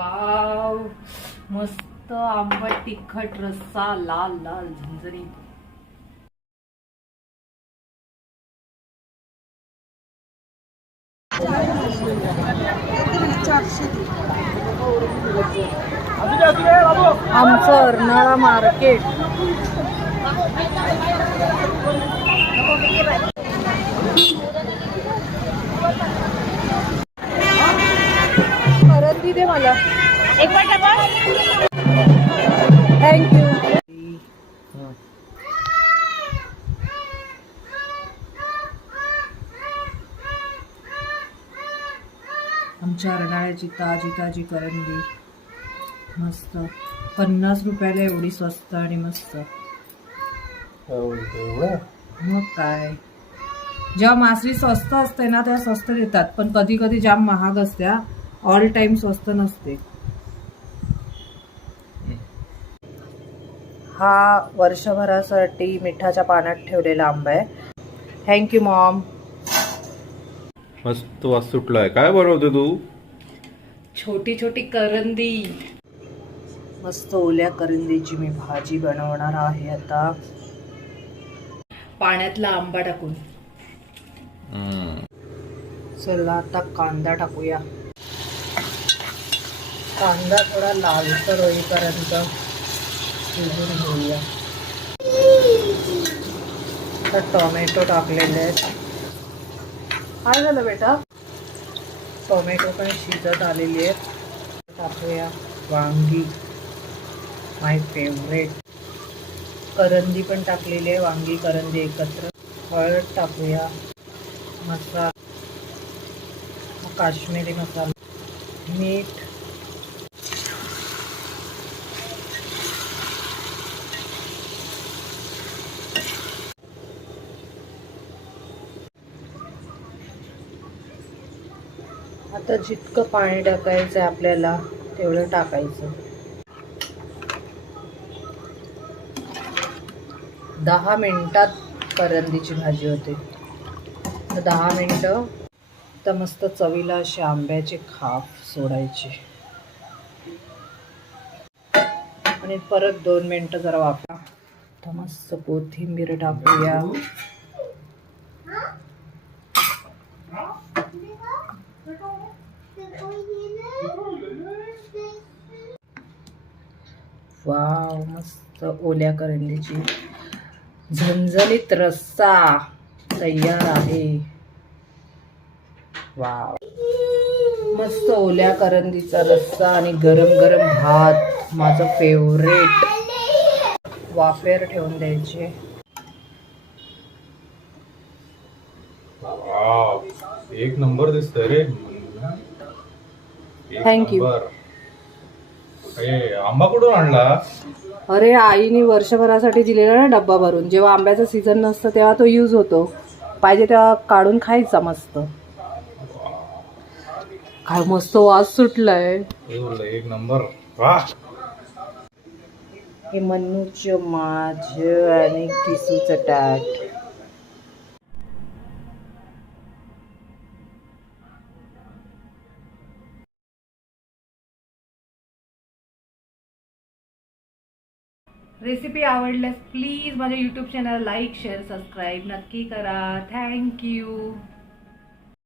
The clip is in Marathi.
वाव. मस्त आंबट तिखट रस्सा लाल लाल झणझणी. आमचं अर्नाळा मार्केट. दे मला. एक मिनिट थँक्यू आमच्या अर्नाळ्याची ताजी ताजी करंदी मस्त. पन्नास रुपयाला एवढी स्वस्त आणि मस्त. मग काय? जेव्हा मासळी स्वस्त असते ना तेव्हा स्वस्त देतात. पण कधी कधी जाम महाग असत्या. ऑल टाइम स्वस्त नसते. हा वर्षभरासाठी मिठाच्या पाण्यात ठेवलेला आंबा आहे. थँक्यू मॉम मस्त वास सुटलाय. काय बनवते तू? छोटी छोटी करंदी. मस्त ओल्या करंदीची मी भाजी बनवणार आहे आता. पाण्यातला आंबा टाकून. चला आता कांदा टाकूया. कांदा थोडा लालसर होईपर्यंत शिजून घेऊया. आता टोमॅटो टाकलेले आहेत. काय झालं बेटा? टोमॅटो पण शिजत आलेली आहेत. टाकूया. वांगी माय फेवरेट. करंदी पण टाकलेली आहे. वांगी करंदी एकत्र. हळद टाकूया. मसाला काश्मीरी मसाला मीठ आता जितकं पाणी टाकायचं आहे आपल्याला तेवढं टाकायचं. दहा मिनिटात करंदीची भाजी होते. तर दहा मिनटं तर मस्त चवीला असे आंब्याचे खाप सोडायचे. आणि परत दोन मिनटं जरा वापरा तर मस्त कोथिंबीर टाकूया. वाव मस्त ओल्या करंदीची झणझणीत रस्सा तयार आहे. वाव. मस्त ओल्या करंदीचा रस्सा आणि गरम गरम भात माझं फेवरेट वाफेर ठेवून द्यायचे. एक नंबर दिसतोय रे. Thank you. नंबर. ए, आंबा कुठून आणला? अरे आईने वर्षभरासाठी दिलेला ना डब्बा भरून. जेव्हा आंब्याचं सीझन नसतं तेव्हा तो यूज होतो. पाहिजे तेव्हा काढून खायचा मस्त. काय मस्त वास सुटलाय. एक नंबर. वा. हे मन्नूचं माझं आणि किसूचं ताट. रेसिपी आवडल्यास प्लीज माझ्या YouTube channel like share subscribe नक्की करा. Thank you